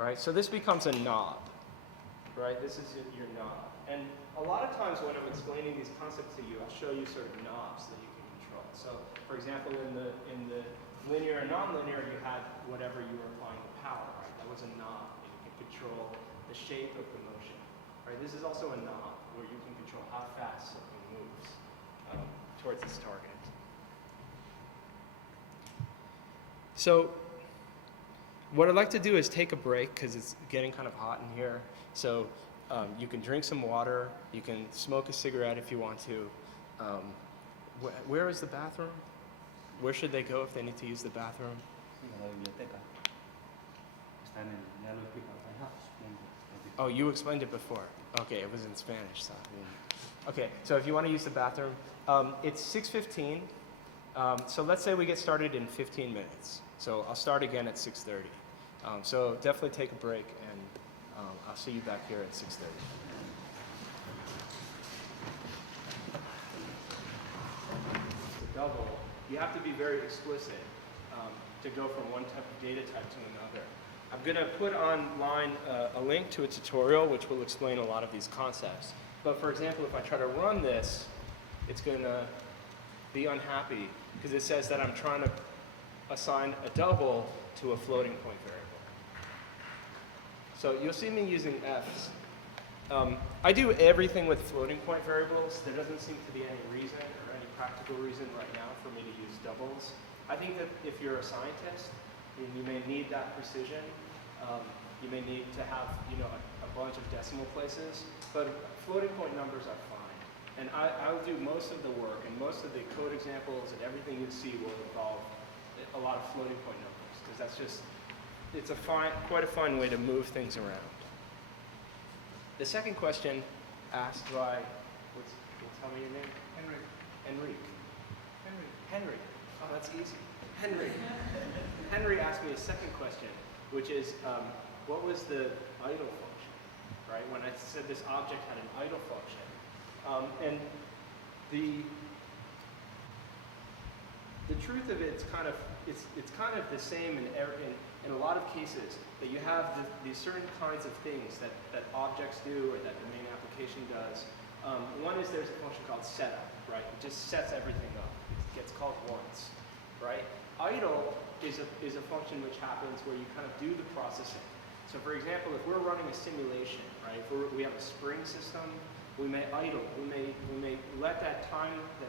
right? So this becomes a knob, right? This is your knob. And a lot of times when I'm explaining these concepts to you, I'll show you sort of knobs that you can control. So, for example, in the linear and nonlinear, you had whatever you were applying the power, right? That was a knob, and you can control the shape of the motion, right? This is also a knob where you can control how fast something moves towards its target. So what I'd like to do is take a break because it's getting kind of hot in here. So you can drink some water, you can smoke a cigarette if you want to. Where is the bathroom? Where should they go if they need to use the bathroom? Oh, you explained it before. Okay, it was in Spanish. So okay, so if you want to use the bathroom, it's 6:15. So let's say we get started in 15 minutes. So I'll start again at 6:30. So definitely take a break, and I'll see you back here at 6:30. The double, you have to be very explicit to go from one type of data type to another. I'm going to put online a link to a tutorial which will explain a lot of these concepts. But for example, if I try to run this, it's going to be unhappy because it says that I'm trying to assign a double to a floating point variable. So you'll see me using f's. I do everything with floating point variables. There doesn't seem to be any reason or any practical reason right now for me to use doubles. I think that if you're a scientist, you may need that precision. You may need to have a bunch of decimal places, but floating point numbers are fine. And I'll do most of the work, and most of the code examples and everything you see will involve a lot of floating point numbers, because that's just, it's quite a fine way to move things around. The second question asked by, tell me your name? Henry. Henry. Oh, that's easy. Henry asked me a second question, which is, what was the idle function, right? When I said this object had an idle function. And the truth of it is it's kind of the same in a lot of cases, that you have these certain kinds of things that objects do or that the main application does. One is there's a function called setup, right? It just sets everything up. It gets called once, right? Idle is a function which happens where you kind of do the processing. So for example, if we're running a simulation, right? If we have a spring system, we may idle. We may let that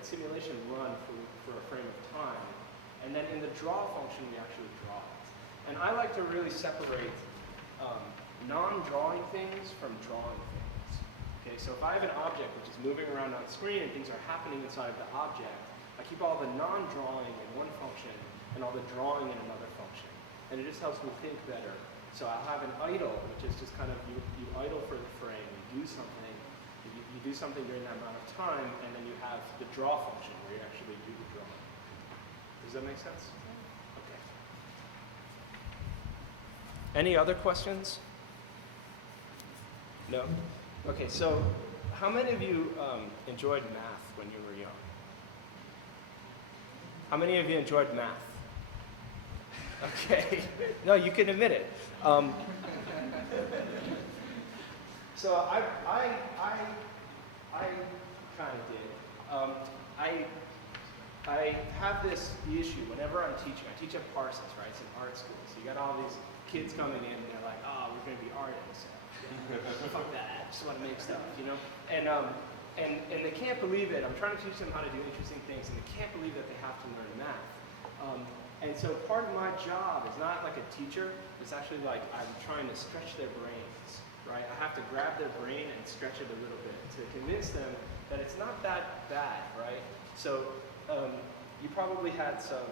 simulation run for a frame of time, and then in the draw function we actually draw it. And I like to really separate non-drawing things from drawing things. Okay, so if I have an object which is moving around on screen and things are happening inside of the object, I keep all the non-drawing in one function and all the drawing in another function, and it just helps me think better. So I'll have an idle, which is just kind of you idle for the frame, you do something. You do something during that amount of time, and then you have the draw function where you actually do the drawing. Does that make sense? Okay. Any other questions? No? Okay, so how many of you enjoyed math when you were young? How many of you enjoyed math? Okay. No, you can admit it. So I kind of did. I have this issue whenever I'm teaching. I teach at Parsons, right? It's an art school. So you got all these kids coming in and they're like, oh, we're going to be artists. Fuck that. I just want to make stuff, And they can't believe it. I'm trying to teach them how to do interesting things, and they can't believe that they have to learn math. And so part of my job is not like a teacher. It's actually like I'm trying to stretch their brains, right? I have to grab their brain and stretch it a little bit to convince them that it's not that bad, right? So you probably had some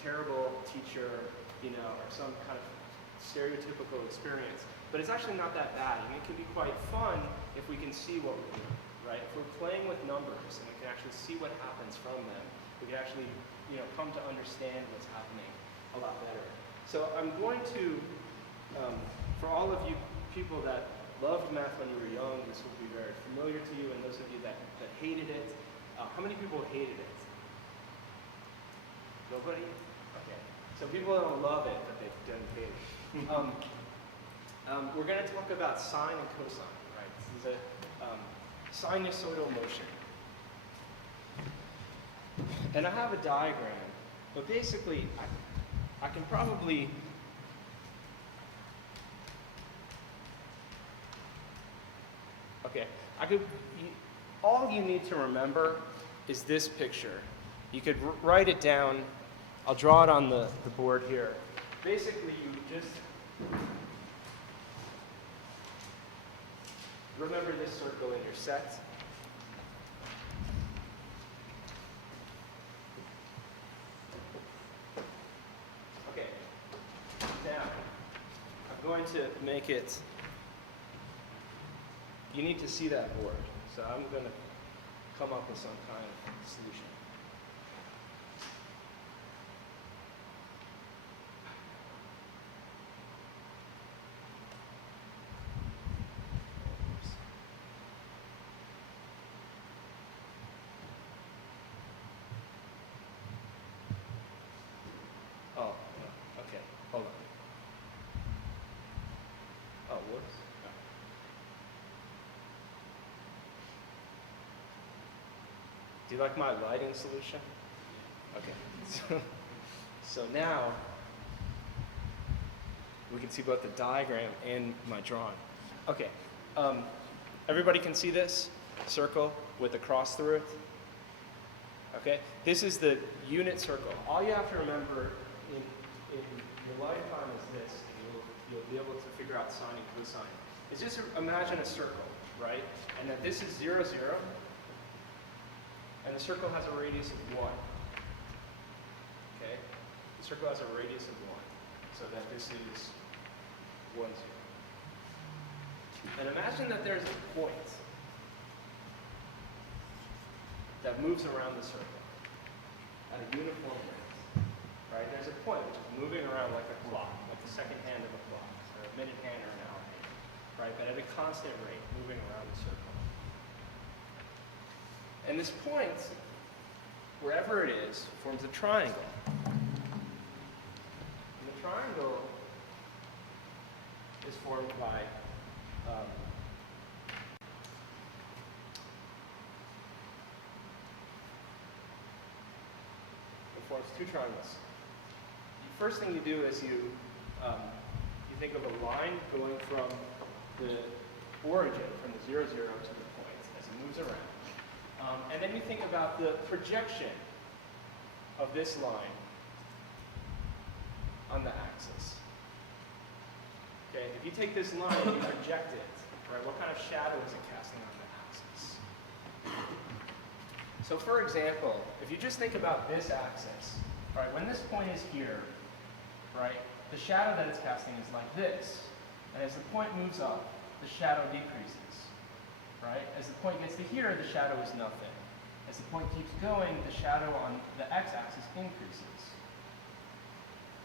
terrible teacher, or some kind of stereotypical experience. But it's actually not that bad, and it can be quite fun if we can see what we're doing, right? If we're playing with numbers and we can actually see what happens from them, we can actually, come to understand what's happening a lot better. So I'm going to, for all of you people that loved math when you were young, this will be very familiar to you, and those of you that hated it, how many people hated it? Nobody? Okay. So people don't love it, but they don't hate it. We're going to talk about sine and cosine, right? This is a sinusoidal motion. And I have a diagram, but basically I can probably all you need to remember is this picture. You could write it down. I'll draw it on the board here. Basically, you just remember this circle intersect. Okay. Now, I'm going to make it. You need to see that board, so I'm going to come up with some kind of solution. Oh, okay, hold on. Oh, whoops. Do you like my lighting solution? Okay. So now we can see both the diagram and my drawing. Okay. Everybody can see this circle with a cross through it? Okay. This is the unit circle. All you have to remember in your lifetime is this, and you'll be able to figure out sine and cosine. Is just imagine a circle, right? And that this is 0, 0. And the circle has a radius of 1. Okay? The circle has a radius of 1. So that this is 1, 0. And imagine that there's a point that moves around the circle at a uniform rate. Right? There's a point which is moving around like a clock, like the second hand of a clock, or a minute hand or an hour hand. Right? But at a constant rate, moving around the circle. And this point, wherever it is, forms a triangle. And the triangle is formed by it forms two triangles. The first thing you do is you think of a line going from the origin, from the 0, 0 to the point as it moves around. And then you think about the projection of this line on the axis. Okay, if you take this line and you project it, right, what kind of shadow is it casting on the axis? So for example, if you just think about this axis, right, when this point is here, right, the shadow that it's casting is like this. And as the point moves up, the shadow decreases. Right? As the point gets to here, the shadow is nothing. As the point keeps going, the shadow on the x-axis increases.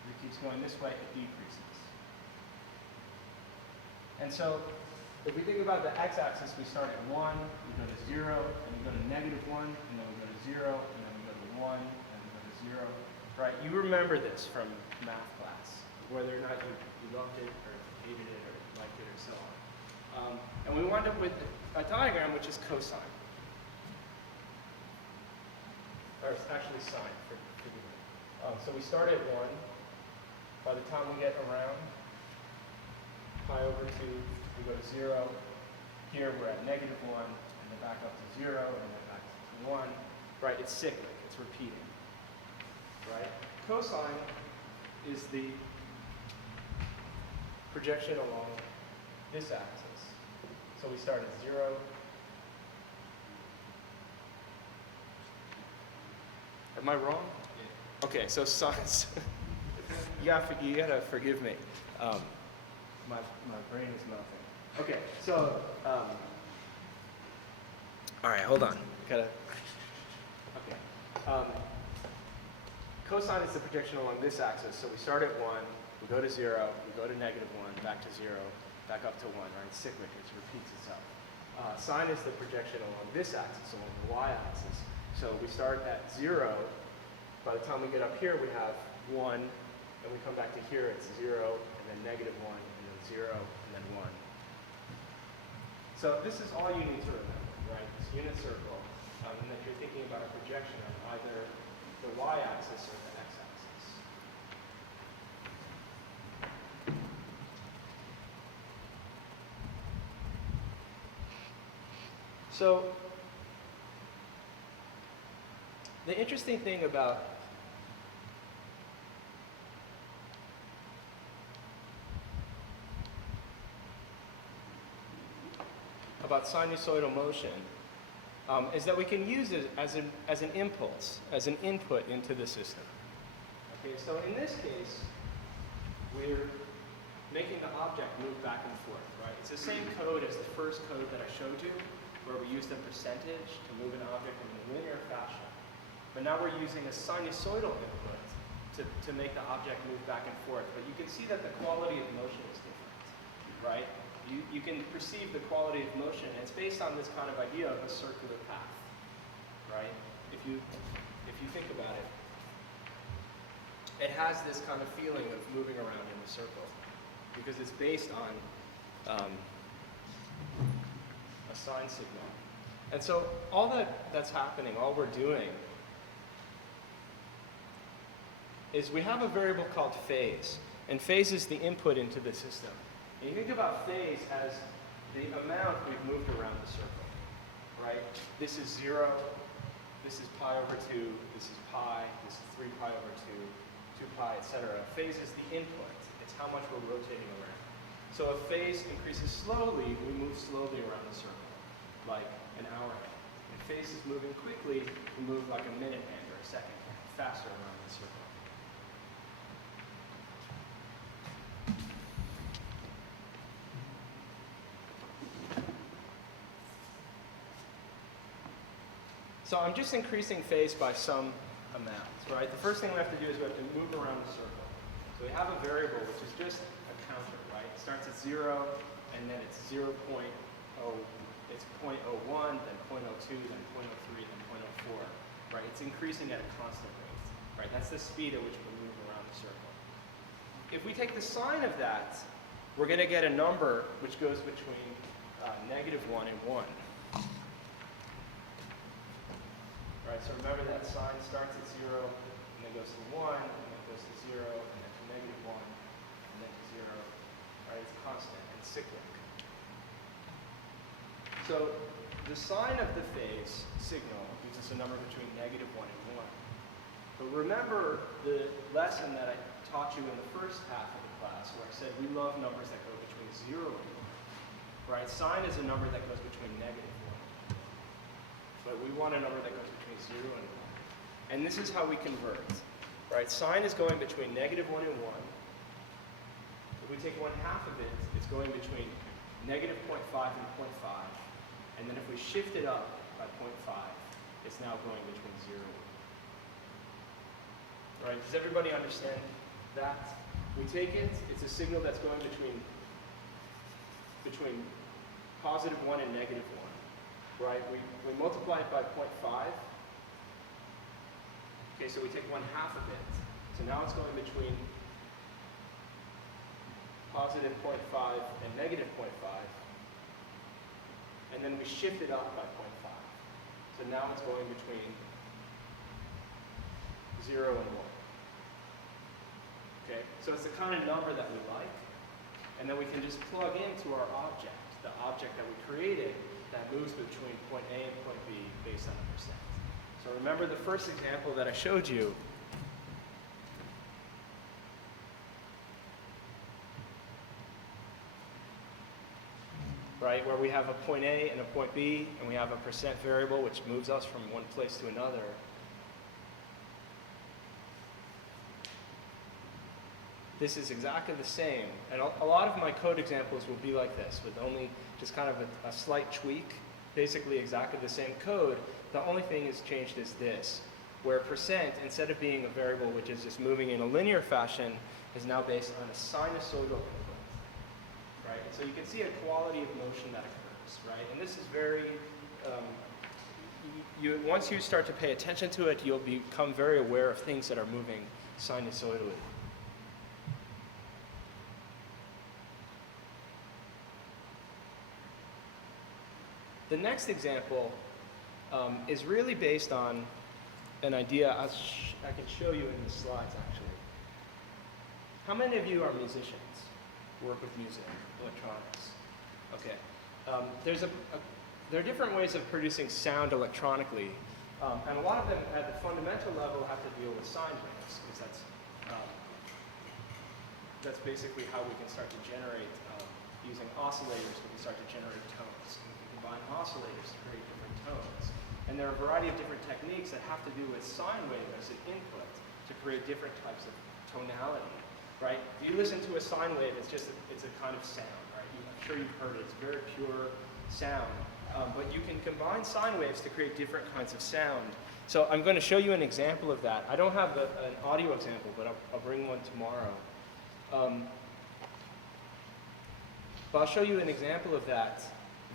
As it keeps going this way, it decreases. And so, if we think about the x-axis, we start at 1, we go to 0, and we go to -1, and then we go to 0, and then we go to 1, and we go to 0. Right? You remember this from math class, whether or not you loved it, or hated it, or liked it, or so on. And we wind up with a diagram which is cosine. Or it's actually sine. So we start at 1. By the time we get around, pi over 2, we go to 0. Here we're at -1, and then back up to 0, and then back to 1. Right, it's cyclic, it's repeating. Right? Cosine is the projection along this axis. So we start at 0. Am I wrong? Yeah. Okay, so science. you gotta forgive me. My brain is melting. Okay, so all right, hold on. Okay. Cosine is the projection along this axis. So we start at 1, we go to 0, we go to -1, back to 0. Back up to 1, right? It's cyclic, it repeats itself. Sine is the projection along this axis, along the y-axis. So we start at 0. By the time we get up here, we have 1, and we come back to here, it's 0, and then -1, and then 0, and then 1. So this is all you need to remember, right? This unit circle, and that you're thinking about a projection on either the y-axis or the x-axis. So the interesting thing about sinusoidal motion is that we can use it as an impulse, as an input into the system. Okay, so in this case, we're making the object move back and forth, right? It's the same code as the first code that I showed you, where we used a percentage to move an object in a linear fashion. But now we're using a sinusoidal input to make the object move back and forth. But you can see that the quality of motion is different, right? You can perceive the quality of motion. It's based on this kind of idea of a circular path, right? If you think about it, it has this kind of feeling of moving around in a circle because it's based on a sine signal. And so all that's happening, all we're doing, is we have a variable called phase. And phase is the input into the system. And you think about phase as the amount we've moved around the circle, right? This is 0, this is pi over 2, this is pi, this is 3 pi over 2 pi, etc. Phase is the input. It's how much we're rotating around. So if phase increases slowly, we move slowly around the circle, like an hour hand. If phase is moving quickly, we move like a minute hand or a second hand, faster around the circle. So I'm just increasing phase by some amount, right? The first thing we have to do is we have to move around the circle. So we have a variable which is just a counter, right? It starts at 0, and then it's 0.0, it's 0.01, then 0.02, then 0.03, then 0.04, right? It's increasing at a constant rate, right? That's the speed at which we move around the circle. If we take the sine of that, we're going to get a number which goes between -1 and 1. Right, so remember that sine starts at 0, and then goes to 1, and then goes to 0, and then to -1, and then to 0. Right, it's constant and cyclic. So the sine of the phase signal gives us a number between -1 and 1. But remember the lesson that I taught you in the first half of the class, where I said we love numbers that go between 0 and 1. Right, sine is a number that goes between -1. But we want a number that goes between 0 and 1. And this is how we convert. Right? Sine is going between -1 and 1. If we take 1/2 of it, it's going between -0.5 and 0.5. And then if we shift it up by 0.5, it's now going between 0 and 1. Right? Does everybody understand that? We take it, it's a signal that's going between +1 and -1. Right, we multiply it by 0.5. Okay, so we take 1/2 of it. So now it's going between +0.5 and -0.5. And then we shift it up by 0.5. So now it's going between 0 and 1. Okay, so it's the kind of number that we like. And then we can just plug into our object, the object that we created, that moves between point A and point B based on a percent. So remember the first example that I showed you. Right, where we have a point A and a point B, and we have a percent variable which moves us from one place to another. This is exactly the same. And a lot of my code examples will be like this, with only just kind of a slight tweak, basically exactly the same code. The only thing that's changed is this, where percent, instead of being a variable which is just moving in a linear fashion, is now based on a sinusoidal input. Right? And so you can see a quality of motion that occurs, right? And this is very, once you start to pay attention to it, you'll become very aware of things that are moving sinusoidally. The next example is really based on an idea I can show you in the slides, actually. How many of you are musicians, work with music, electronics? Okay. There are different ways of producing sound electronically, and a lot of them at the fundamental level have to deal with sine waves, because that's basically how we can start to generate, using oscillators, we can start to generate tones. And we can combine oscillators to create different tones. And there are a variety of different techniques that have to do with sine wave as an input to create different types of tonality, right? If you listen to a sine wave, it's a kind of sound, right? I'm sure you've heard it. It's very pure sound. But you can combine sine waves to create different kinds of sound. So I'm going to show you an example of that. I don't have an audio example, but I'll bring one tomorrow. But I'll show you an example of that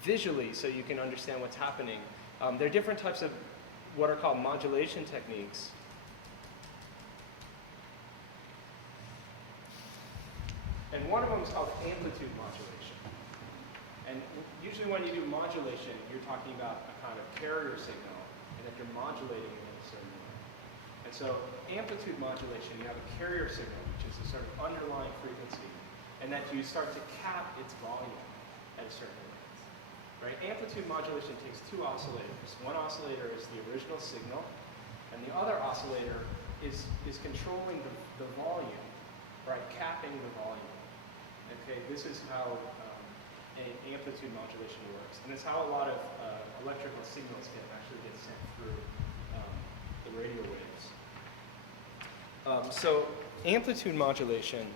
visually so you can understand what's happening. There are different types of what are called modulation techniques. And one of them is called amplitude modulation. And usually when you do modulation, you're talking about a kind of carrier signal, and that you're modulating it in a certain way. And so amplitude modulation, you have a carrier signal, which is a sort of underlying frequency, and that you start to cap its volume at a certain rate. Right? Amplitude modulation takes two oscillators. One oscillator is the original signal, and the other oscillator is controlling the volume, right? Capping the volume. Okay, this is how amplitude modulation works, and it's how a lot of electrical signals actually get sent through the radio waves. So amplitude modulation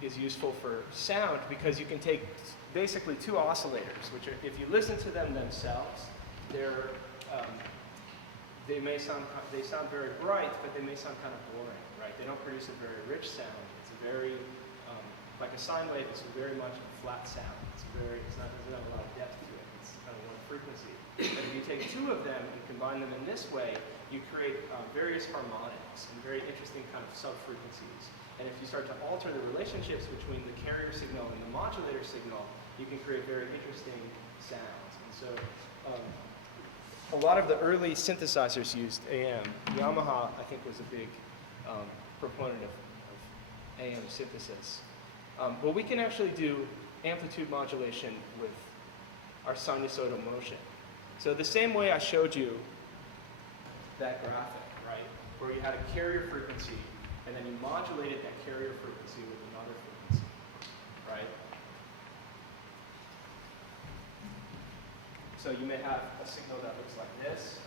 is useful for sound because you can take basically two oscillators, which are, if you listen to them themselves, they sound very bright, but they may sound kind of boring, right? They don't produce a very rich sound. It's a very like a sine wave, it's very much a flat sound. Doesn't have a lot of depth to it. It's kind of one frequency. But if you take two of them and combine them in this way, you create various harmonics and very interesting kind of sub-frequencies. And if you start to alter the relationships between the carrier signal and the modulator signal, you can create very interesting sounds. And so a lot of the early synthesizers used AM. Yamaha, I think, was a big proponent of AM synthesis. But we can actually do amplitude modulation with our sinusoidal motion. So the same way I showed you that graphic, right, where you had a carrier frequency, and then you modulated that carrier frequency with another frequency, right? So you may have a signal that looks like this,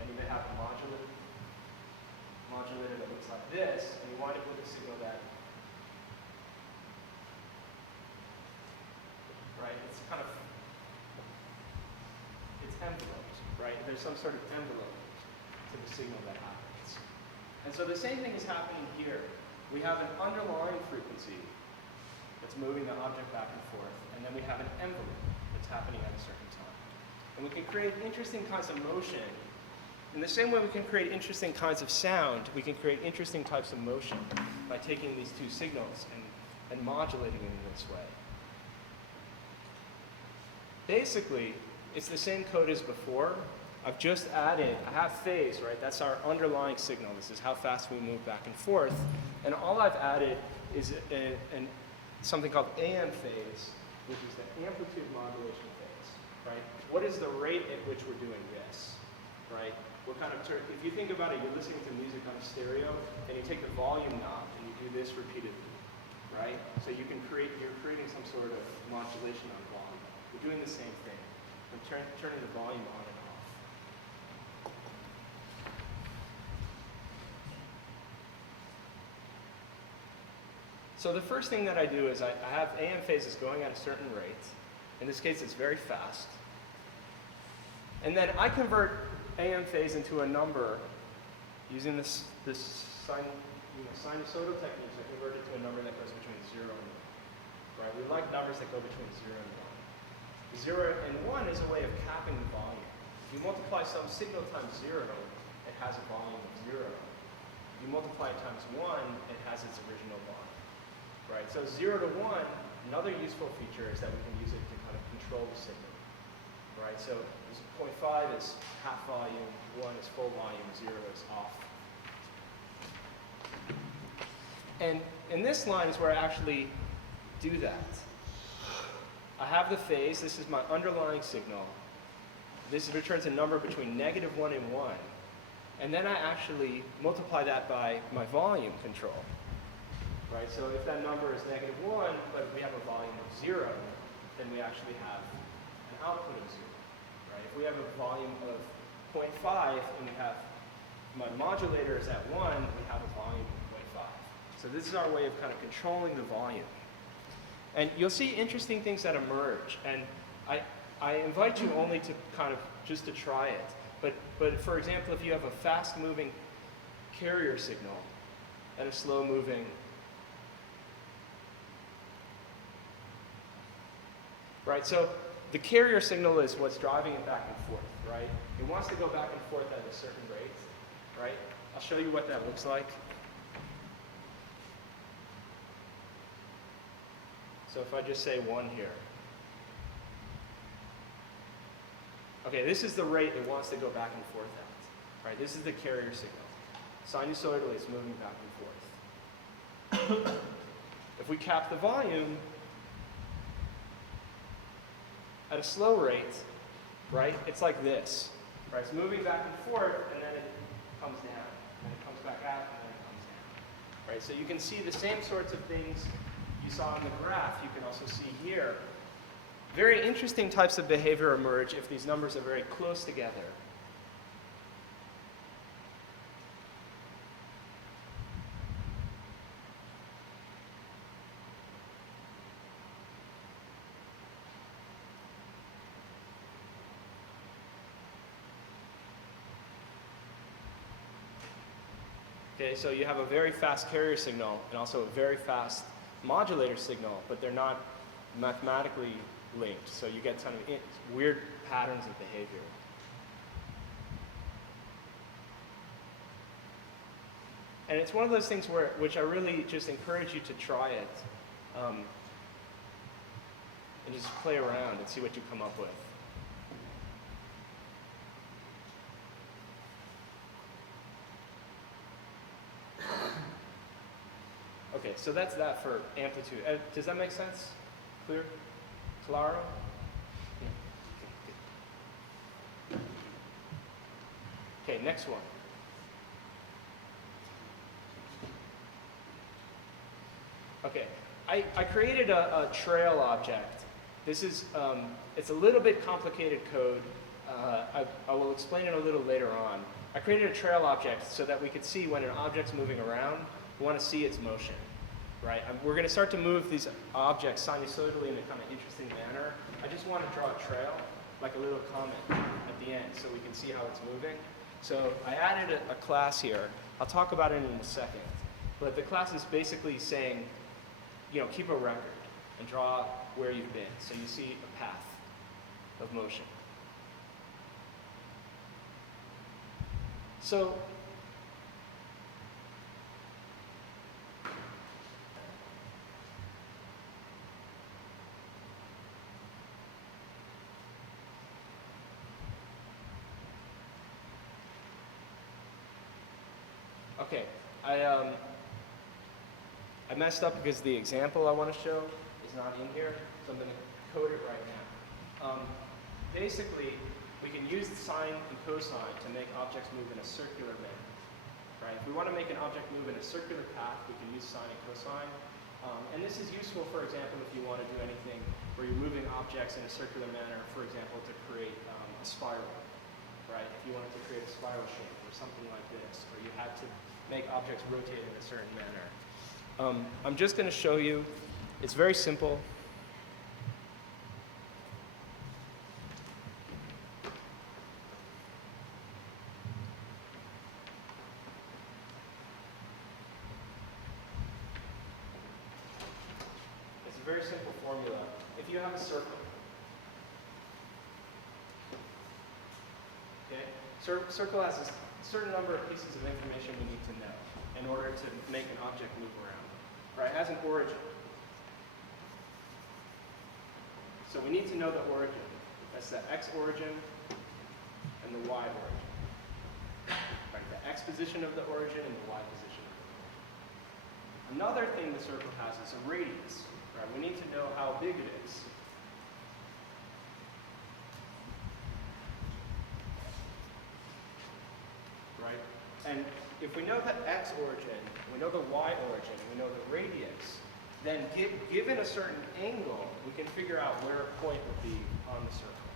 and you may have a modulator that looks like this, and you wind up with a signal that, right, it's enveloped, right? There's some sort of envelope to the signal that happens. And so the same thing is happening here. We have an underlying frequency that's moving the object back and forth, and then we have an envelope that's happening at a certain time. And we can create interesting kinds of motion. In the same way we can create interesting kinds of sound, we can create interesting types of motion by taking these two signals and modulating them in this way. Basically, it's the same code as before. I've just added, I have phase, right? That's our underlying signal. This is how fast we move back and forth. And all I've added is something called AM phase, which is the amplitude modulation phase, right? What is the rate at which we're doing this, right? What kind of if you think about it, you're listening to music on a stereo, and you take the volume knob and you do this repeatedly, right? So you're creating some sort of modulation on volume. We're doing the same thing. We're turning the volume on and off. So the first thing that I do is I have AM phases going at a certain rate. In this case, it's very fast. And then I convert AM phase into a number using this sinusoidal techniques. I convert it to a number that goes between 0 and 1. Right? We like numbers that go between 0 and 1. 0 and 1 is a way of capping the volume. If you multiply some signal times 0, it has a volume of 0. If you multiply it times 1, it has its original volume. Right? So 0 to 1 Another useful feature is that we can use it to kind of control the signal, right? So 0.5 is half volume, 1 is full volume, 0 is off. And in this line is where I actually do that. I have the phase, this is my underlying signal. This returns a number between -1 and 1. And then I actually multiply that by my volume control. Right? So if that number is -1, but we have a volume of 0, then we actually have an output of 0. Right? If we have a volume of 0.5 and we have my modulator is at 1, we have a volume of 0.5. So this is our way of kind of controlling the volume. And you'll see interesting things that emerge. And I invite you only to kind of just to try it. But for example, if you have a fast-moving carrier signal and a slow-moving, right? So the carrier signal is what's driving it back and forth, right? It wants to go back and forth at a certain rate, right? I'll show you what that looks like. So if I just say 1 here. Okay, this is the rate it wants to go back and forth at, right? This is the carrier signal. Sinusoidally, it's moving back and forth. If we cap the volume at a slow rate, right, it's like this, right? It's moving back and forth, and then it comes down, and it comes back out, and then it comes down, right? So you can see the same sorts of things you saw in the graph, you can also see here. Very interesting types of behavior emerge if these numbers are very close together. Okay, so you have a very fast carrier signal and also a very fast modulator signal, but they're not mathematically linked, so you get kind of weird patterns of behavior. And it's one of those things which I really just encourage you to try it and just play around and see what you come up with. Okay, so that's that for amplitude. Does that make sense? Clear? Claro? Yeah. Okay, next one. Okay, I created a trail object. This is, it's a little bit complicated code. I will explain it a little later on. I created a trail object so that we could see when an object's moving around, we want to see its motion. Right? We're going to start to move these objects sinusoidally in a kind of interesting manner. I just want to draw a trail, like a little comment at the end, so we can see how it's moving. So I added a class here. I'll talk about it in a second. But the class is basically saying, you know, keep a record and draw where you've been. So you see a path of motion. So okay, I messed up because the example I want to show is not in here, so I'm going to code it right now. Basically, we can use sine and cosine to make objects move in a circular manner. Right? If we want to make an object move in a circular path, we can use sine and cosine. And this is useful, for example, if you want to do anything where you're moving objects in a circular manner, for example, to create a spiral. Right? If you wanted to create a spiral shape or something like this, or you had to make objects rotate in a certain manner. I'm just going to show you. It's very simple. It's a very simple formula. If you have a circle, okay, circle has a certain number of pieces of information we need to know in order to make an object move around. Right? It has an origin. So we need to know the origin. That's the x origin and the y origin. Right, the x position of the origin and the y position of the origin. Another thing the circle has is a radius. Right? We need to know how big it is. Right? And if we know the x origin, we know the y origin, and we know the radius, then given a certain angle, we can figure out where a point would be on the circle.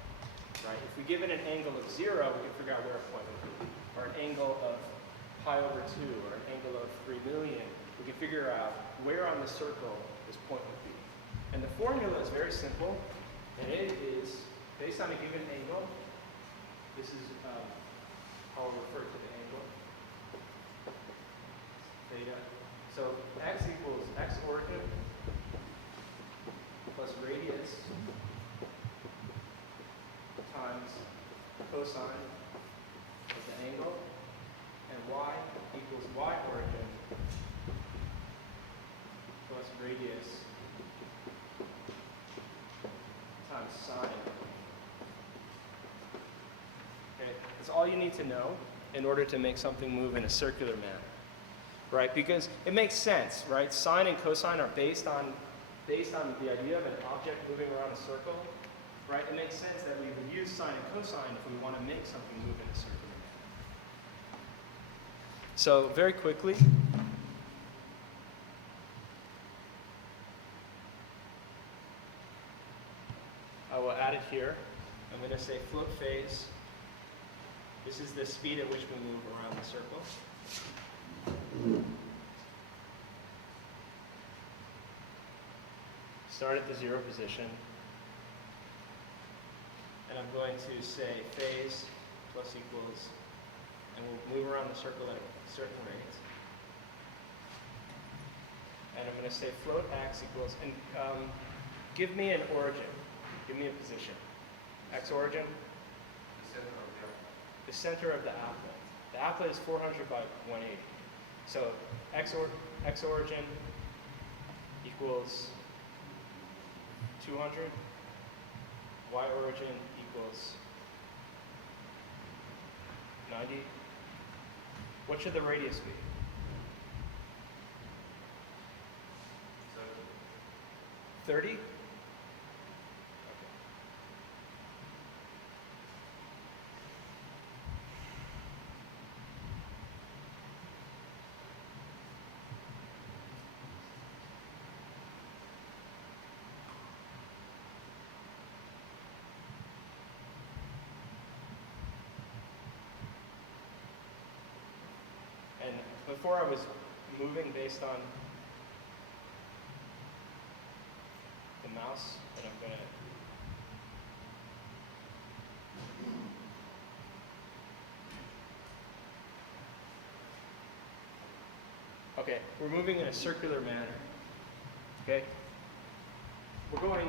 Right? If we give it an angle of 0, we can figure out where a point would be. Or an angle of pi over 2, or an angle of 3 million. We can figure out where on the circle this point would be. And the formula is very simple, and it is based on a given angle. This is how I'll refer to the angle. Theta. So x equals x origin plus radius times cosine of the angle, and y equals y origin plus radius times sine. Okay, that's all you need to know in order to make something move in a circular manner. Right? Because it makes sense, right? Sine and cosine are based on the idea of an object moving around a circle, right? It makes sense that we would use sine and cosine if we want to make something move in a circular manner. So very quickly, I will add it here. I'm going to say float phase. This is the speed at which we move around the circle. Start at the 0 position, and I'm going to say phase plus equals, and we'll move around the circle at a certain rate. And I'm going to say float x equals, and give me an origin, give me a position. X origin? The center of the applet. The applet is 400 by 180. So x origin equals 200, y origin equals 90. What should the radius be? 30? And before I was moving based on the mouse, and I'm going to... Okay, we're moving in a circular manner. Okay? We're going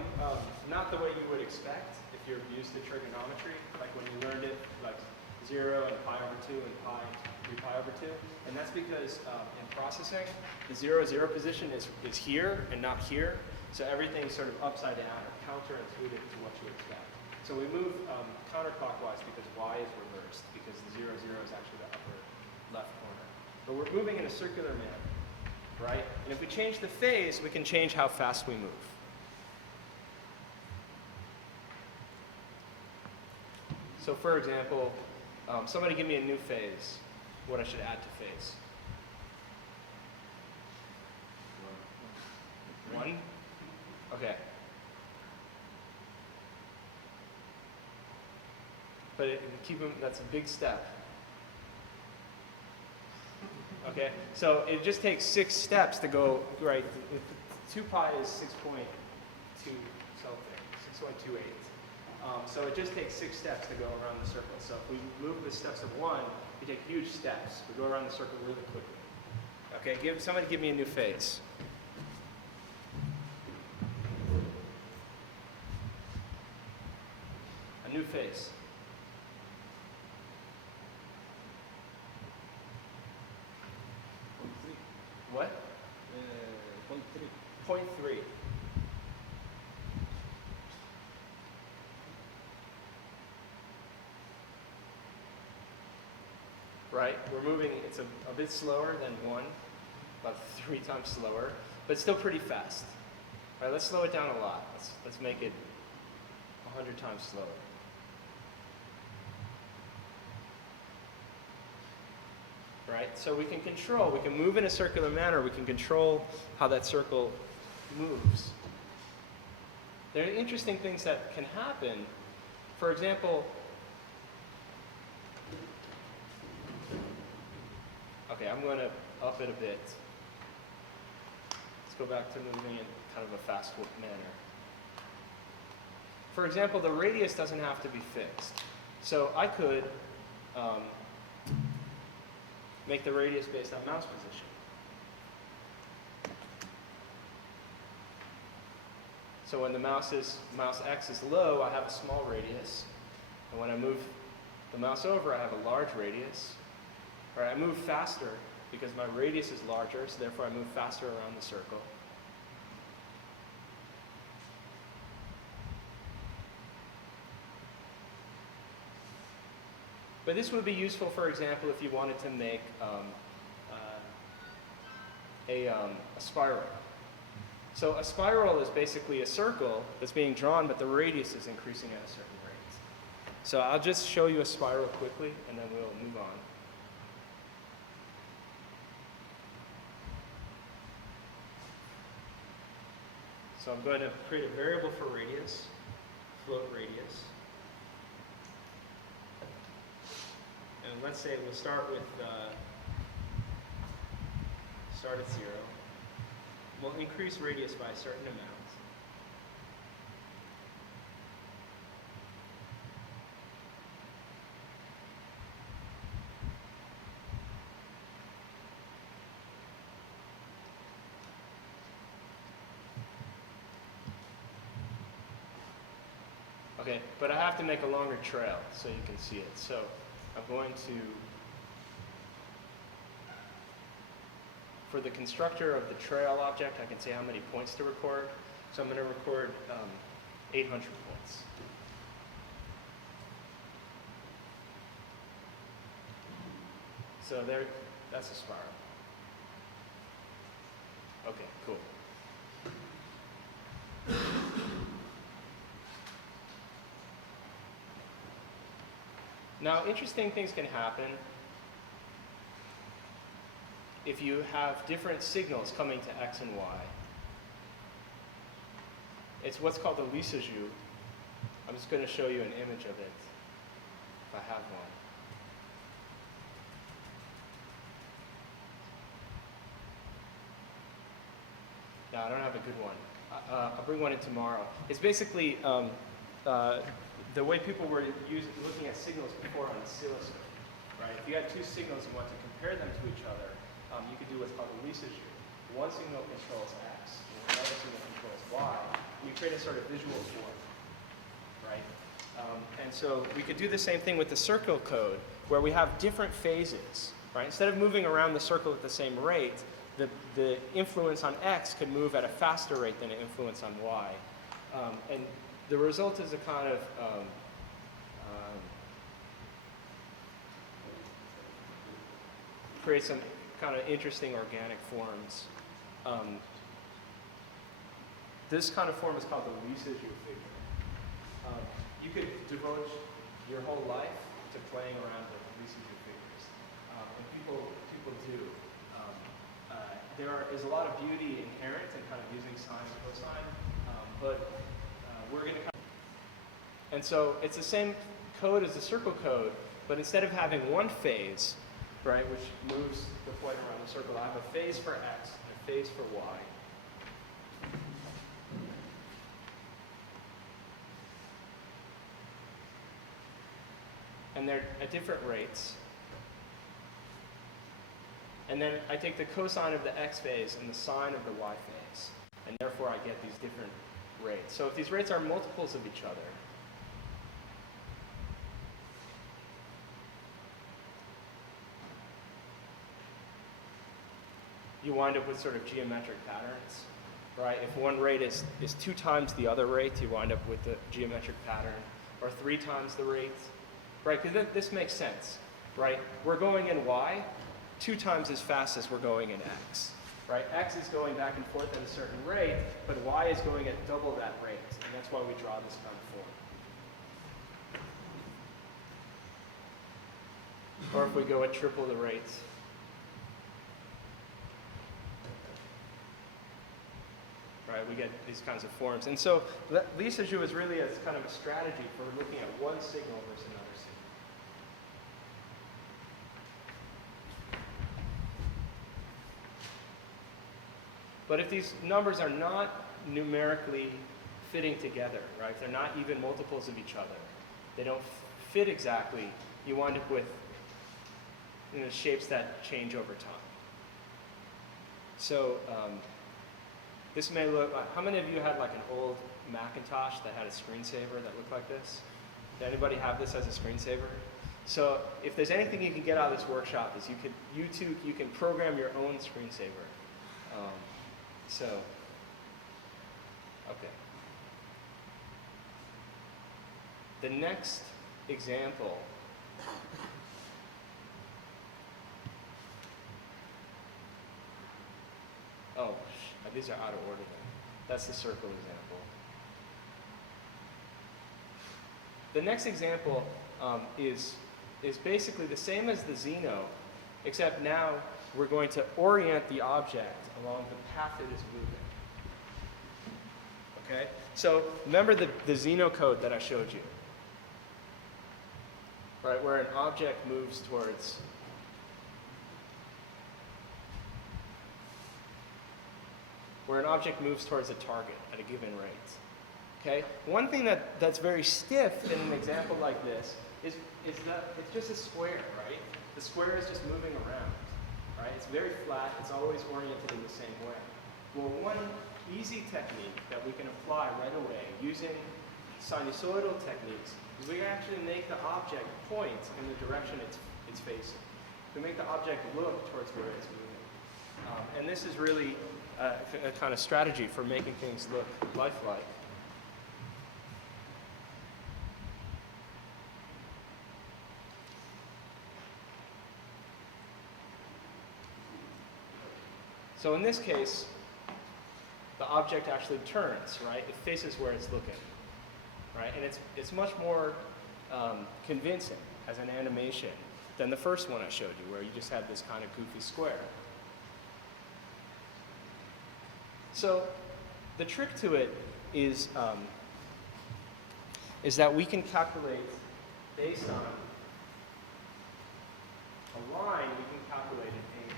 not the way you would expect if you're used to trigonometry, like when you learned it, like 0 and pi over 2 and 3 pi over 2. And that's because in processing, the 0, 0 position is here and not here. So everything's sort of upside down or counterintuitive to what you expect. So we move counterclockwise because y is reversed, because the 0, 0 is actually the upper left corner. But we're moving in a circular manner, right? And if we change the phase, we can change how fast we move. So for example, somebody give me a new phase, what I should add to phase. 1? Okay. But keep them, that's a big step. Okay, so it just takes 6 steps to go, right, 2 pi is 6.2 something, 6.28. So it just takes 6 steps to go around the circle. So if we move the steps of 1, we take huge steps. We go around the circle really quickly. Okay, somebody give me a new phase. A new phase. What? 0.3. right? We're moving, it's a bit slower than 1, about 3 times slower, but still pretty fast. All right, let's slow it down a lot. Let's make it 100 times slower. Right? So we can move in a circular manner, we can control how that circle moves. There are interesting things that can happen. For example, okay, I'm going to up it a bit. Let's go back to moving in kind of a fast manner. For example, the radius doesn't have to be fixed. So I could make the radius based on mouse position. So when the mouse X is low, I have a small radius. And when I move the mouse over, I have a large radius. All right, I move faster because my radius is larger, so therefore I move faster around the circle. But this would be useful, for example, if you wanted to make a spiral. So a spiral is basically a circle that's being drawn, but the radius is increasing at a certain rate. So I'll just show you a spiral quickly, and then we'll move on. So I'm going to create a variable for radius, float radius. And let's say we'll start with, start at 0. We'll increase radius by a certain amount. Okay, but I have to make a longer trail so you can see it. So I'm going to, for the constructor of the trail object, I can say how many points to record. So I'm going to record 800 points. So there, that's a spiral. Okay, cool. Now, interesting things can happen if you have different signals coming to X and Y. It's what's called the lisajou. I'm just going to show you an image of it, if I have one. No, I don't have a good one. I'll bring one in tomorrow. It's basically the way people were looking at signals before on oscilloscope, right? If you had two signals and want to compare them to each other, you could do what's called a lisajou. One signal controls X, and another signal controls Y. You create a sort of visual form, right? And so we could do the same thing with the circle code, where we have different phases, right? Instead of moving around the circle at the same rate, the influence on X could move at a faster rate than an influence on Y. And the result is a kind of create some kind of interesting organic forms. This kind of form is called the lisajou figure. You could devote your whole life to playing around with lisajou figures, and people do. There is a lot of beauty inherent in kind of using sine and cosine, but we're going to. And so it's the same code as the circle code, but instead of having one phase, right, which moves the point around the circle, I have a phase for X and a phase for Y. And they're at different rates. And then I take the cosine of the X phase and the sine of the Y phase, and therefore I get these different rates. So if these rates are multiples of each other, you wind up with sort of geometric patterns, right? If one rate is 2 times the other rate, you wind up with a geometric pattern, or 3 times the rate, right? Because this makes sense. right? We're going in y 2 times as fast as we're going in x, right? X is going back and forth at a certain rate, but y is going at double that rate, and that's why we draw this kind of form. Or if we go at triple the rates. Right, we get these kinds of forms. And so Lissajous is really a kind of a strategy for looking at one signal versus another signal. But if these numbers are not numerically fitting together, right, if they're not even multiples of each other, they don't fit exactly, you wind up with shapes that change over time. So this may look like, how many of you had like an old Macintosh that had a screensaver that looked like this? Did anybody have this as a screensaver? So if there's anything you can get out of this workshop is you can program your own screensaver. Okay. The next example these are out of order then. That's the circle example. The next example is basically the same as the Zeno, except now we're going to orient the object along the path it is moving. Okay? So remember the Zeno code that I showed you, right? Where an object moves towards a target at a given rate. Okay? One thing that's very stiff in an example like this is that it's just a square, right? The square is just moving around, right? It's very flat. It's always oriented in the same way. Well, one easy technique that we can apply right away using sinusoidal techniques is we actually make the object point in the direction it's facing. We make the object look towards where it's moving. And this is really a kind of strategy for making things look lifelike. So in this case, the object actually turns, right? It faces where it's looking, right? And it's much more convincing as an animation than the first one I showed you, where you just had this kind of goofy square. So the trick to it is that we can calculate based on a line, we can calculate an angle,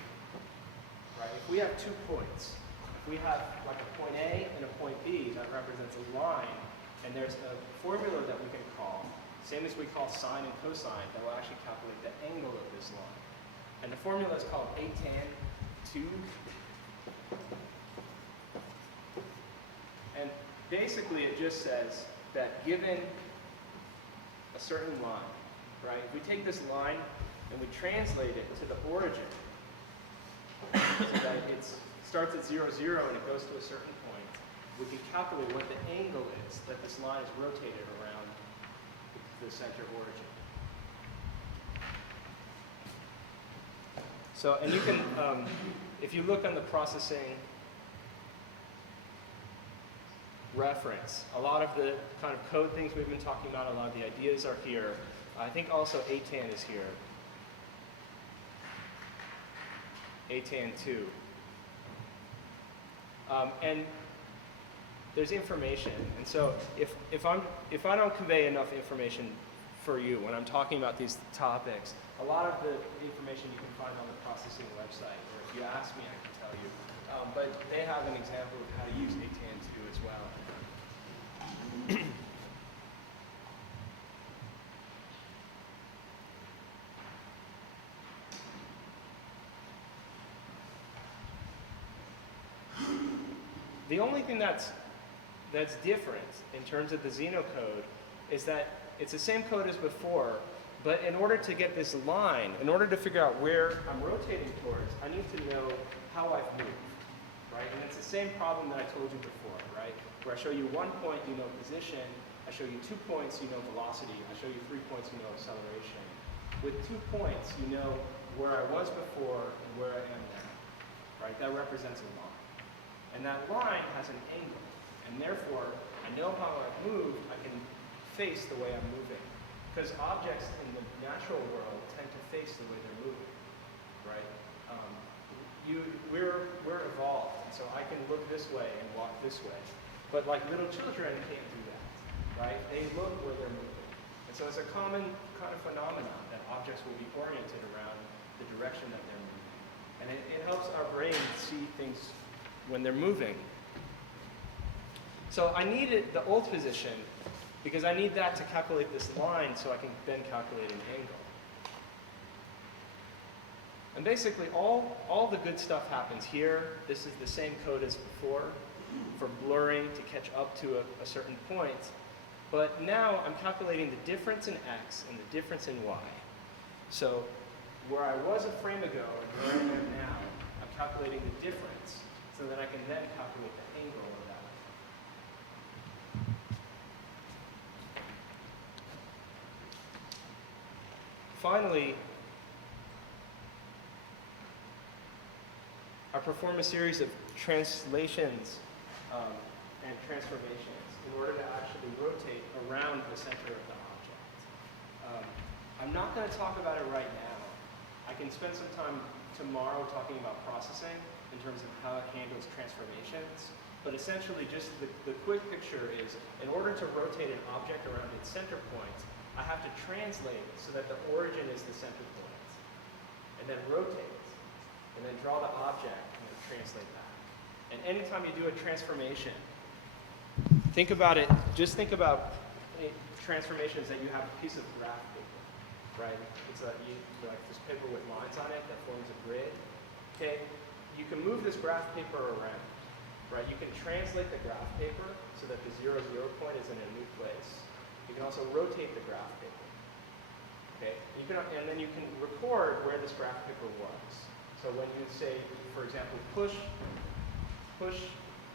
right? If we have 2 points, if we have like a point A and a point B that represents a line, and there's a formula that we can call, same as we call sine and cosine, that will actually calculate the angle of this line. And the formula is called A tan 2. And basically it just says that given a certain line, right, if we take this line and we translate it to the origin, so that it starts at 0, 0 and it goes to a certain point, we can calculate what the angle is that this line is rotated around the center origin. So, and you can, if you look on the processing reference, a lot of the kind of code things we've been talking about, a lot of the ideas are here. I think also ATAN is here. ATAN 2. And there's information. And so if I don't convey enough information for you when I'm talking about these topics, a lot of the information you can find on the processing website, or if you ask me, I can tell you. But they have an example of how to use ATAN 2 as well. The only thing that's different in terms of the Zeno code is that it's the same code as before, but in order to get this line, in order to figure out where I'm rotating towards, I need to know how I've moved, right? And it's the same problem that I told you before, right? Where I show you 1 point, you know position. I show you 2 points, you know velocity. I show you 3 points, you know acceleration. with 2 points, you know where I was before and where I am now, right? That represents a line. And that line has an angle, and therefore, I know how I've moved, I can face the way I'm moving. Because objects in the natural world tend to face the way they're moving, right? We're evolved, and so I can look this way and walk this way. But like little children can't do that, right? They look where they're moving. And so it's a common kind of phenomenon that objects will be oriented around the direction that they're moving. And it helps our brain see things when they're moving. So I needed the old position because I need that to calculate this line so I can then calculate an angle. And basically all the good stuff happens here. This is the same code as before for blurring to catch up to a certain point. But now I'm calculating the difference in x and the difference in y. So where I was a frame ago and where I am now, I'm calculating the difference so that I can then calculate the angle of that. Finally, I perform a series of translations and transformations in order to actually rotate around the center of the object. I'm not going to talk about it right now. I can spend some time tomorrow talking about processing in terms of how it handles transformations. But essentially, just the quick picture is, in order to rotate an object around its center point, I have to translate so that the origin is the center point, and then rotate, and then draw the object, and then translate back. And anytime you do a transformation, think about it, just think about transformations that you have a piece of graph paper, right? It's like this paper with lines on it that forms a grid. Okay, you can move this graph paper around, right? You can translate the graph paper so that the 0, 0 point is in a new place. You can also rotate the graph paper. Okay, and then you can record where this graph paper was. So when you say, for example, push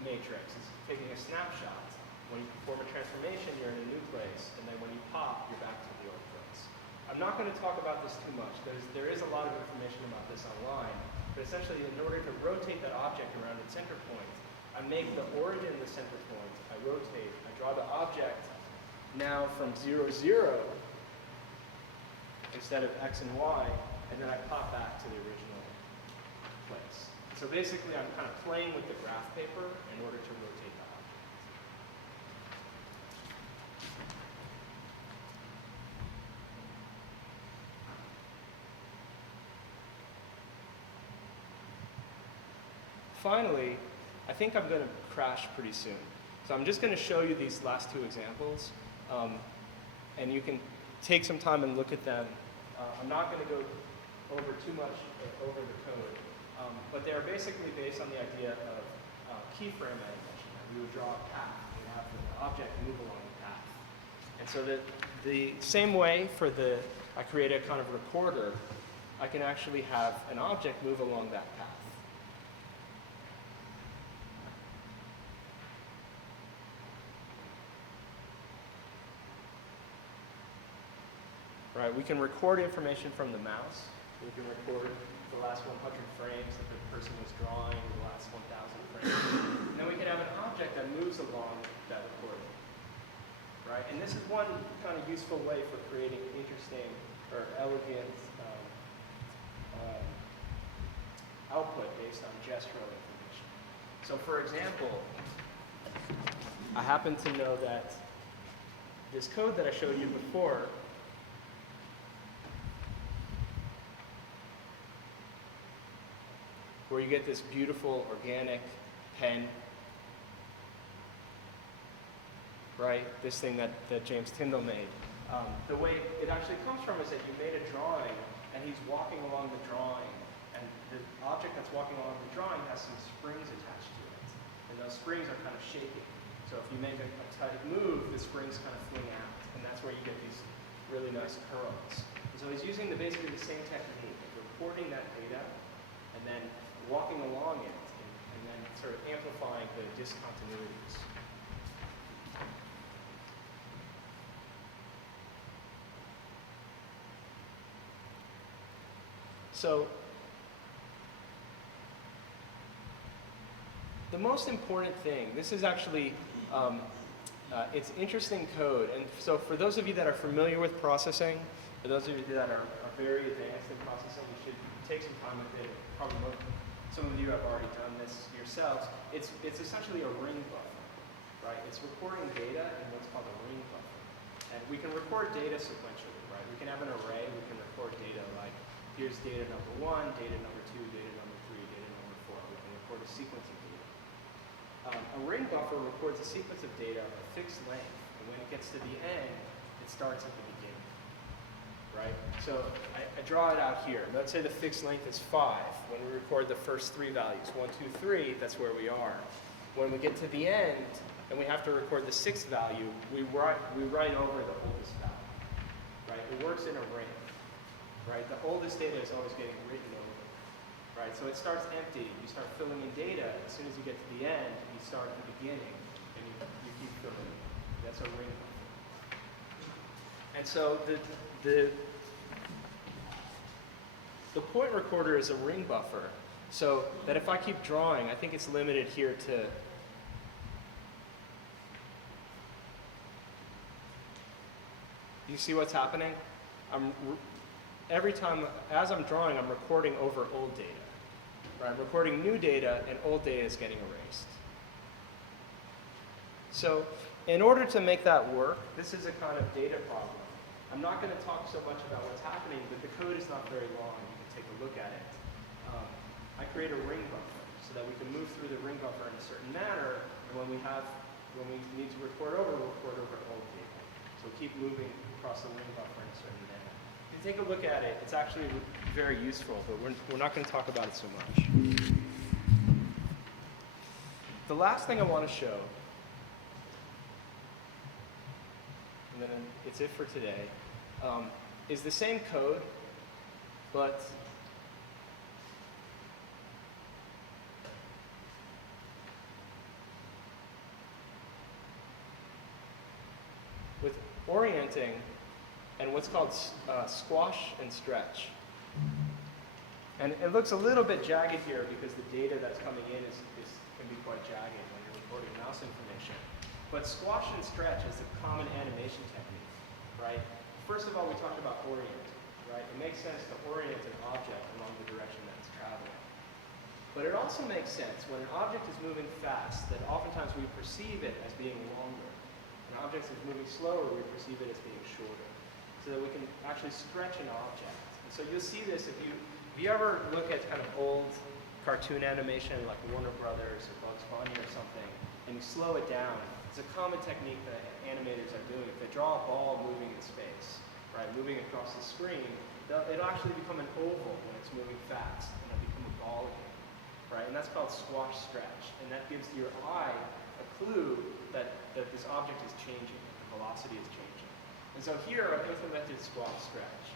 matrix is taking a snapshot. When you perform a transformation, you're in a new place, and then when you pop, you're back to the old place. I'm not going to talk about this too much. There is a lot of information about this online, but essentially, in order to rotate that object around its center point, I make the origin the center point. I rotate. I draw the object now from 0, 0 instead of x and y, and then I pop back to the original place. So basically, I'm kind of playing with the graph paper in order to rotate the object. Finally, I think I'm going to crash pretty soon. So I'm just going to show you these last 2 examples, and you can take some time and look at them. I'm not going to go over too much over the code, but they're basically based on the idea of keyframe animation. We would draw a path. We have the object move along the path. And so that the same way for I create a kind of recorder, I can actually have an object move along that path. Right, we can record information from the mouse. We can record the last 100 frames that the person was drawing, the last 1,000 frames. And then we can have an object that moves along that recording. Right, and this is one kind of useful way for creating interesting or elegant output based on gestural information. So for example, I happen to know that this code that I showed you before where you get this beautiful organic pen, right? This thing that James Tyndall made. The way it actually comes from is that you made a drawing, and he's walking along the drawing, and the object that's walking along the drawing has some springs attached to it, and those springs are kind of shaking. So if you make a tight move, the springs kind of fling out, and that's where you get these really nice curls. And so he's using basically the same technique of recording that data, and then walking along it, and then sort of amplifying the discontinuities. So the most important thing, this is actually, it's interesting code. And so for those of you that are familiar with processing, for those of you that are very advanced in processing, you should take some time with it. Probably some of you have already done this yourselves. It's essentially a ring buffer, right? It's recording data in what's called a ring buffer. And we can record data sequentially, right? We can have an array, we can record data like, here's data number 1, data number 2, data number 3, data number 4. We can record a sequence of data. A ring buffer records a sequence of data of a fixed length, and when it gets to the end, it starts at the beginning, right? So I draw it out here. Let's say the fixed length is 5. When we record the first 3 values, 1, 2, 3, that's where we are. When we get to the end, and we have to record the 6th value, we write over the oldest value, right? It works in a ring, right? The oldest data is always getting written over, right? So it starts empty. You start filling in data. As soon as you get to the end, you start at the beginning, and you keep filling in. That's a ring buffer. And so the point recorder is a ring buffer, so that if I keep drawing, I think it's limited here to you see what's happening? Every time, as I'm drawing, I'm recording over old data. Right? I'm recording new data, and old data is getting erased. So in order to make that work, this is a kind of data problem. I'm not going to talk so much about what's happening, but the code is not very long. You can take a look at it. I create a ring buffer so that we can move through the ring buffer in a certain manner, and when we need to record over, we'll record over old data. So keep moving across the ring buffer in a certain manner. If you take a look at it, it's actually very useful, but we're not going to talk about it so much. The last thing I want to show, and then it's it for today, is the same code, but with orienting and what's called squash and stretch. And it looks a little bit jagged here because the data that's coming in can be quite jagged when you're recording mouse information. But squash and stretch is a common animation technique, right? First of all, we talked about orienting, right? It makes sense to orient an object along the direction that it's traveling. But it also makes sense when an object is moving fast that oftentimes we perceive it as being longer. An object is moving slower, we perceive it as being shorter. So that we can actually stretch an object. And so you'll see this if you ever look at kind of old cartoon animation like Warner Brothers or Bugs Bunny or something, and you slow it down, it's a common technique that animators are doing. If they draw a ball moving in space, right, moving across the screen, it'll actually become an oval when it's moving fast, and it'll become a ball again, right? And that's called squash stretch, and that gives your eye a clue that this object is changing, that the velocity is changing. And so here I've implemented squash stretch.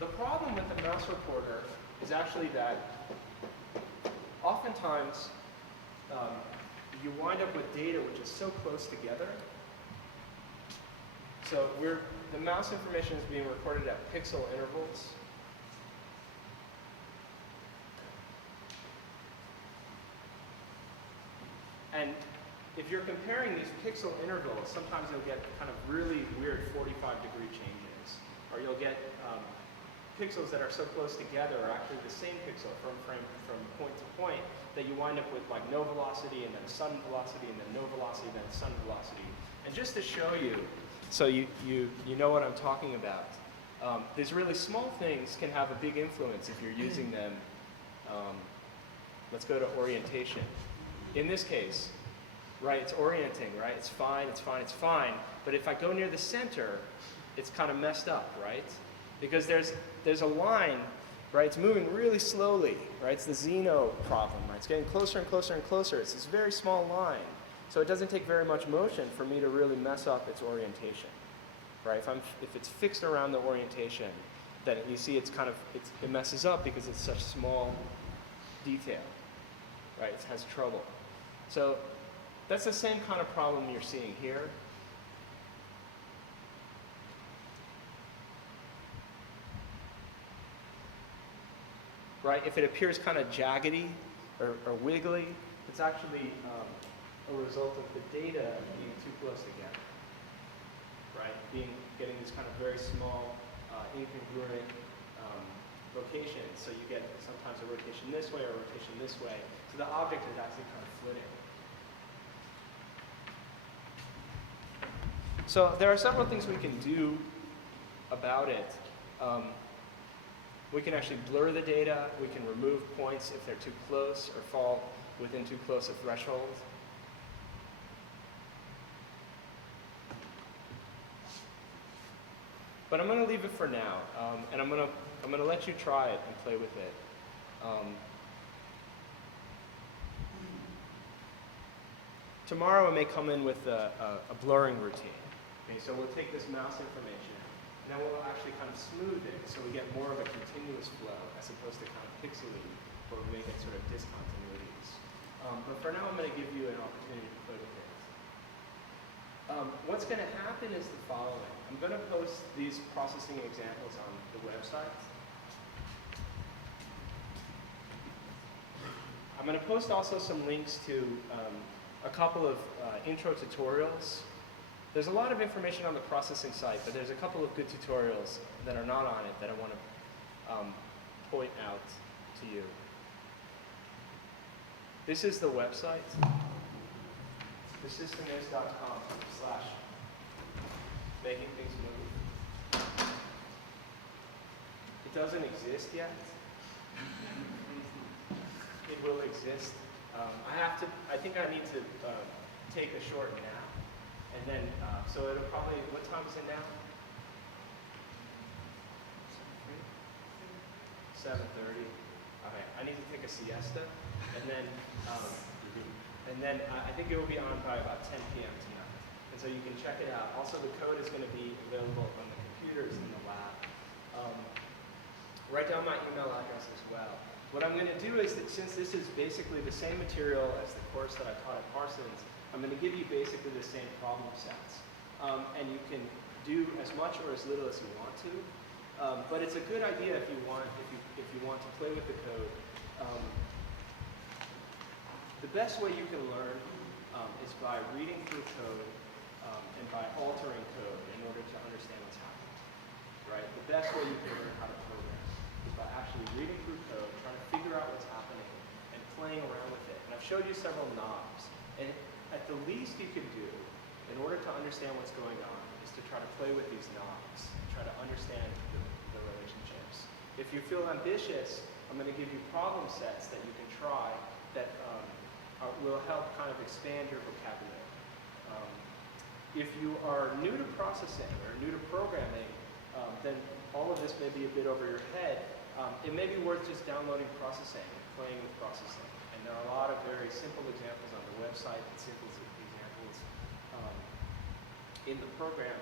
The problem with the mouse recorder is actually that oftentimes you wind up with data which is so close together. So the mouse information is being recorded at pixel intervals. And if you're comparing these pixel intervals, sometimes you'll get kind of really weird 45-degree changes. Or you'll get pixels that are so close together are actually the same pixel from point to point that you wind up with like no velocity and then sun velocity and then no velocity and then sun velocity. And just to show you, so you know what I'm talking about, these really small things can have a big influence if you're using them. Let's go to orientation. In this case, right, it's orienting, right? It's fine, it's fine, it's fine. But if I go near the center, it's kind of messed up, right? Because there's a line, right? It's moving really slowly, right? It's the Xeno problem, right? It's getting closer and closer and closer. It's this very small line. So it doesn't take very much motion for me to really mess up its orientation, right? If it's fixed around the orientation, then you see it messes up because it's such small detail, right? It has trouble. So that's the same kind of problem you're seeing here. right? If it appears kind of jaggedy or wiggly, it's actually a result of the data being too close together, right? Getting these kind of very small, incongruent locations. So you get sometimes a rotation this way or a rotation this way. So the object is actually kind of flitting. So there are several things we can do about it. We can actually blur the data. We can remove points if they're too close or fall within too close a threshold. But I'm going to leave it for now, and I'm going to let you try it and play with it. Tomorrow I may come in with a blurring routine. Okay, so we'll take this mouse information, and then we'll actually kind of smooth it so we get more of a continuous flow as opposed to kind of pixely, where we may get sort of discontinuities. But for now, I'm going to give you an opportunity to play with it. What's going to happen is the following. I'm going to post these processing examples on the website. I'm going to post also some links to a couple of intro tutorials. There's a lot of information on the processing site, but there's a couple of good tutorials that are not on it that I want to point out to you. This is the website. thesystemis.com/makingthingsmove. It doesn't exist yet. It will exist. I think I need to take a short nap, and then, so it'll probably, what time is it now? 7:30. Okay, I need to take a siesta, and then I think it will be on by about 10 p.m. tonight. And so you can check it out. Also, the code is going to be available on the computers in the lab. Write down my email address as well. What I'm going to do is that since this is basically the same material as the course that I taught at Parsons, I'm going to give you basically the same problem sets. And you can do as much or as little as you want to. But it's a good idea if you want to play with the code. The best way you can learn is by reading through code and by altering code in order to understand what's happening. Right? The best way you can learn how to program is by actually reading through code, trying to figure out what's happening, and playing around with it. And I've showed you several knobs. And at the least you can do, in order to understand what's going on, is to try to play with these knobs, try to understand the relationships. If you feel ambitious, I'm going to give you problem sets that you can try that will help kind of expand your vocabulary. If you are new to processing or new to programming, then all of this may be a bit over your head. It may be worth just downloading processing and playing with processing. And there are a lot of very simple examples on the website and simple examples in the program.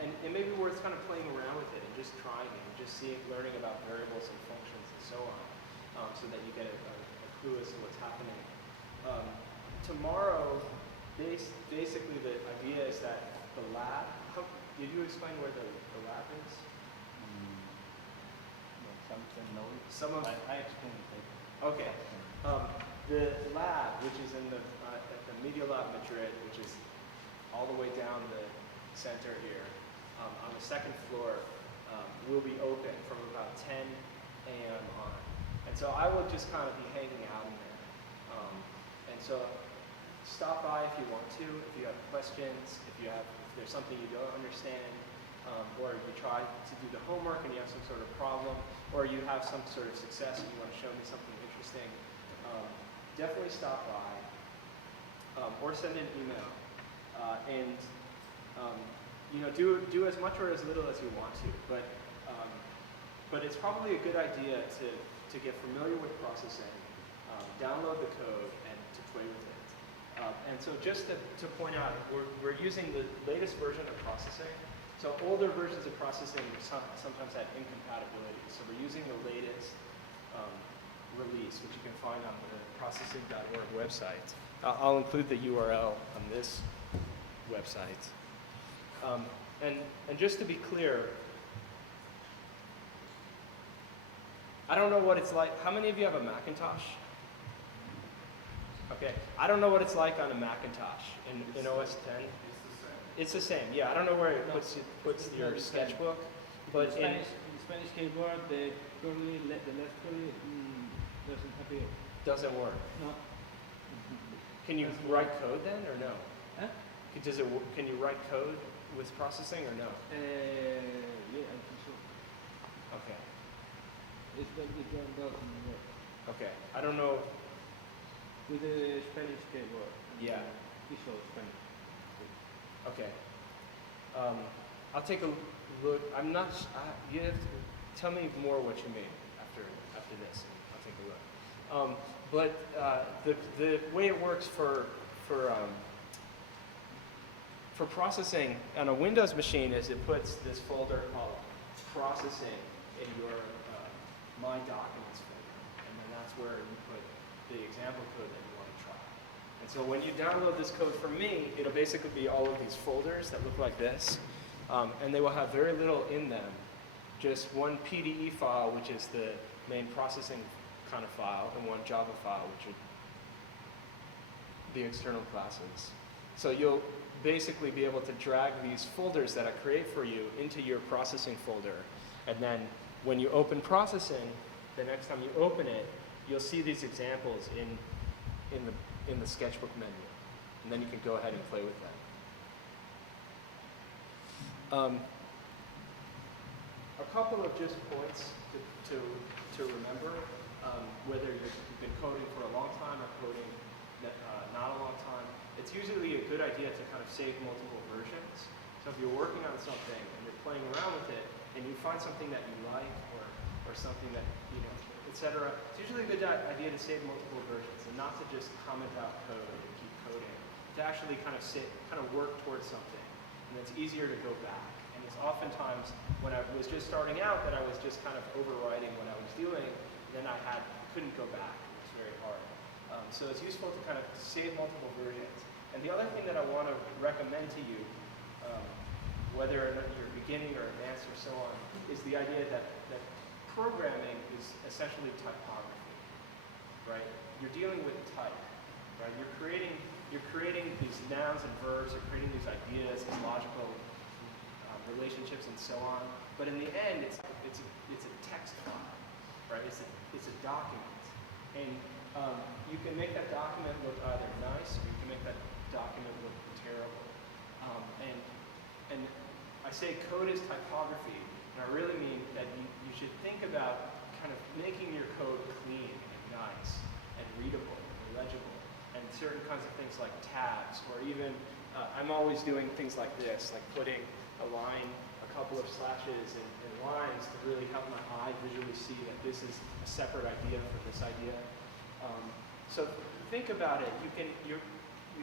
And it may be worth kind of playing around with it and just trying it and just learning about variables and functions and so on, so that you get a clue as to what's happening. Tomorrow, basically the idea is that the lab, did you explain where the lab is? Something no. I explained it. Okay. The lab, which is in at the Media Lab Madrid, which is all the way down the center here, on the second floor, will be open from about 10 a.m. on. And so I will just kind of be hanging out in there. And so stop by if you want to, if you have questions, if there's something you don't understand, or you try to do the homework and you have some sort of problem, or you have some sort of success and you want to show me something interesting, definitely stop by, or send an email. Do as much or as little as you want to, but it's probably a good idea to get familiar with processing, download the code, and to play with it. And so just to point out, we're using the latest version of processing. So older versions of processing sometimes had incompatibilities. So we're using the latest release, which you can find on the processing.org website. I'll include the URL on this website. And just to be clear, I don't know what it's like. How many of you have a Macintosh? Okay, I don't know what it's like on a Macintosh in OS 10. It's the same, yeah. I don't know where it puts your sketchbook, but in Spanish keyboard, the left curly doesn't appear. Doesn't work. No. Can you write code then, or no? Huh? Can you write code with processing, or no? Yeah, I think so. Okay. It's like the drum doesn't work. Okay. I don't know. With the Spanish keyboard. Yeah. Visual Spanish. Okay. I'll take a look. I'm not. You have to tell me more what you mean after this. I'll take a look. But the way it works for processing on a Windows machine is it puts this folder called processing in your My Documents folder, and then that's where you put the example code that you want to try. And so when you download this code from me, it'll basically be all of these folders that look like this, and they will have very little in them, just one PDE file, which is the main processing kind of file, and one Java file, which are the external classes. So you'll basically be able to drag these folders that I create for you into your processing folder, and then when you open processing, the next time you open it, you'll see these examples in the sketchbook menu, and then you can go ahead and play with them. A couple of just points to remember, whether you've been coding for a long time or coding not a long time. It's usually a good idea to kind of save multiple versions. So if you're working on something and you're playing around with it, and you find something that you like or something that, etc., it's usually a good idea to save multiple versions and not to just comment out code and keep coding. To actually kind of work towards something, and it's easier to go back. And it's oftentimes when I was just starting out that I was just kind of overriding what I was doing, then I couldn't go back. It was very hard. So it's useful to kind of save multiple versions. And the other thing that I want to recommend to you, whether or not you're beginning or advanced or so on, is the idea that programming is essentially typography, right? You're dealing with type, right? You're creating these nouns and verbs, you're creating these ideas, these logical relationships and so on. But in the end, it's a text file, right? It's a document. And you can make that document look either nice or you can make that document look terrible. And I say code is typography, and I really mean that you should think about kind of making your code clean and nice and readable and legible, and certain kinds of things like tabs, or even I'm always doing things like this, like putting a line, a couple of slashes and lines to really help my eye visually see that this is a separate idea for this idea. So think about it. You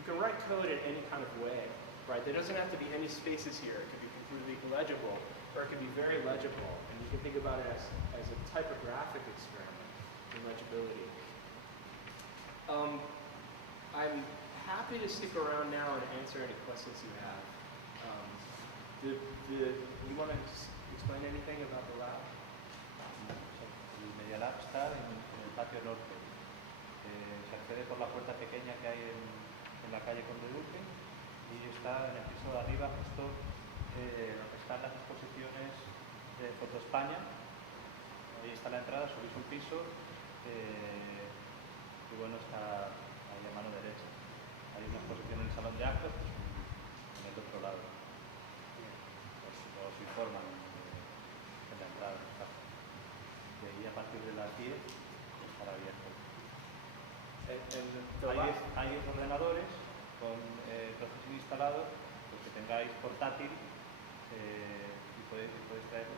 can write code in any kind of way, right? There doesn't have to be any spaces here. It could be completely illegible, or it could be very legible. And you can think about it as a typographic experiment in legibility. I'm happy to stick around now and answer any questions you have. You want to explain anything about the lab? El Media Lab está en el patio norte. Se accede por la puerta pequeña que hay en la calle Conde Duque y está en el piso de arriba, justo donde están las exposiciones de Foto España. Ahí está la entrada, subís un piso y bueno, está ahí a mano derecha. Hay una exposición en el salón de actos, pues en el otro lado. Os informan en la entrada. De ahí a partir de las 10 estará abierto. Hay ordenadores con procesos instalados, pues que tengáis portátil y podéis traerlos.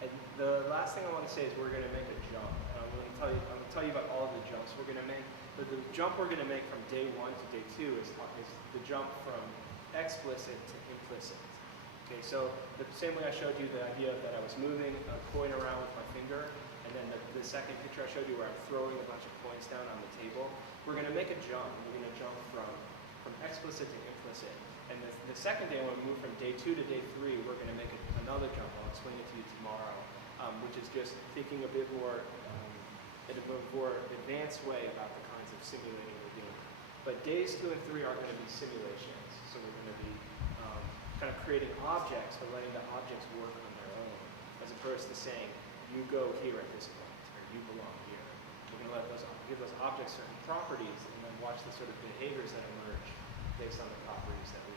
And the last thing I want to say is we're going to make a jump. And I'm going to tell you about all of the jumps we're going to make. But the jump we're going to make from day 1 to day 2 is the jump from explicit to implicit. Okay, so the same way I showed you the idea that I was moving a coin around with my finger, and then the second picture I showed you where I'm throwing a bunch of coins down on the table, we're going to make a jump. We're going to jump from explicit to implicit. And the second day, when we move from day 2 to day 3, we're going to make another jump. I'll explain it to you tomorrow. which is just thinking a bit more in a more advanced way about the kinds of simulating we're doing. But days 2 and 3 aren't going to be simulations, so we're going to be kind of creating objects, but letting the objects work on their own, as opposed to saying, you go here at this point, or you belong here. We're going to give those objects certain properties, and then watch the sort of behaviors that emerge based on the properties that we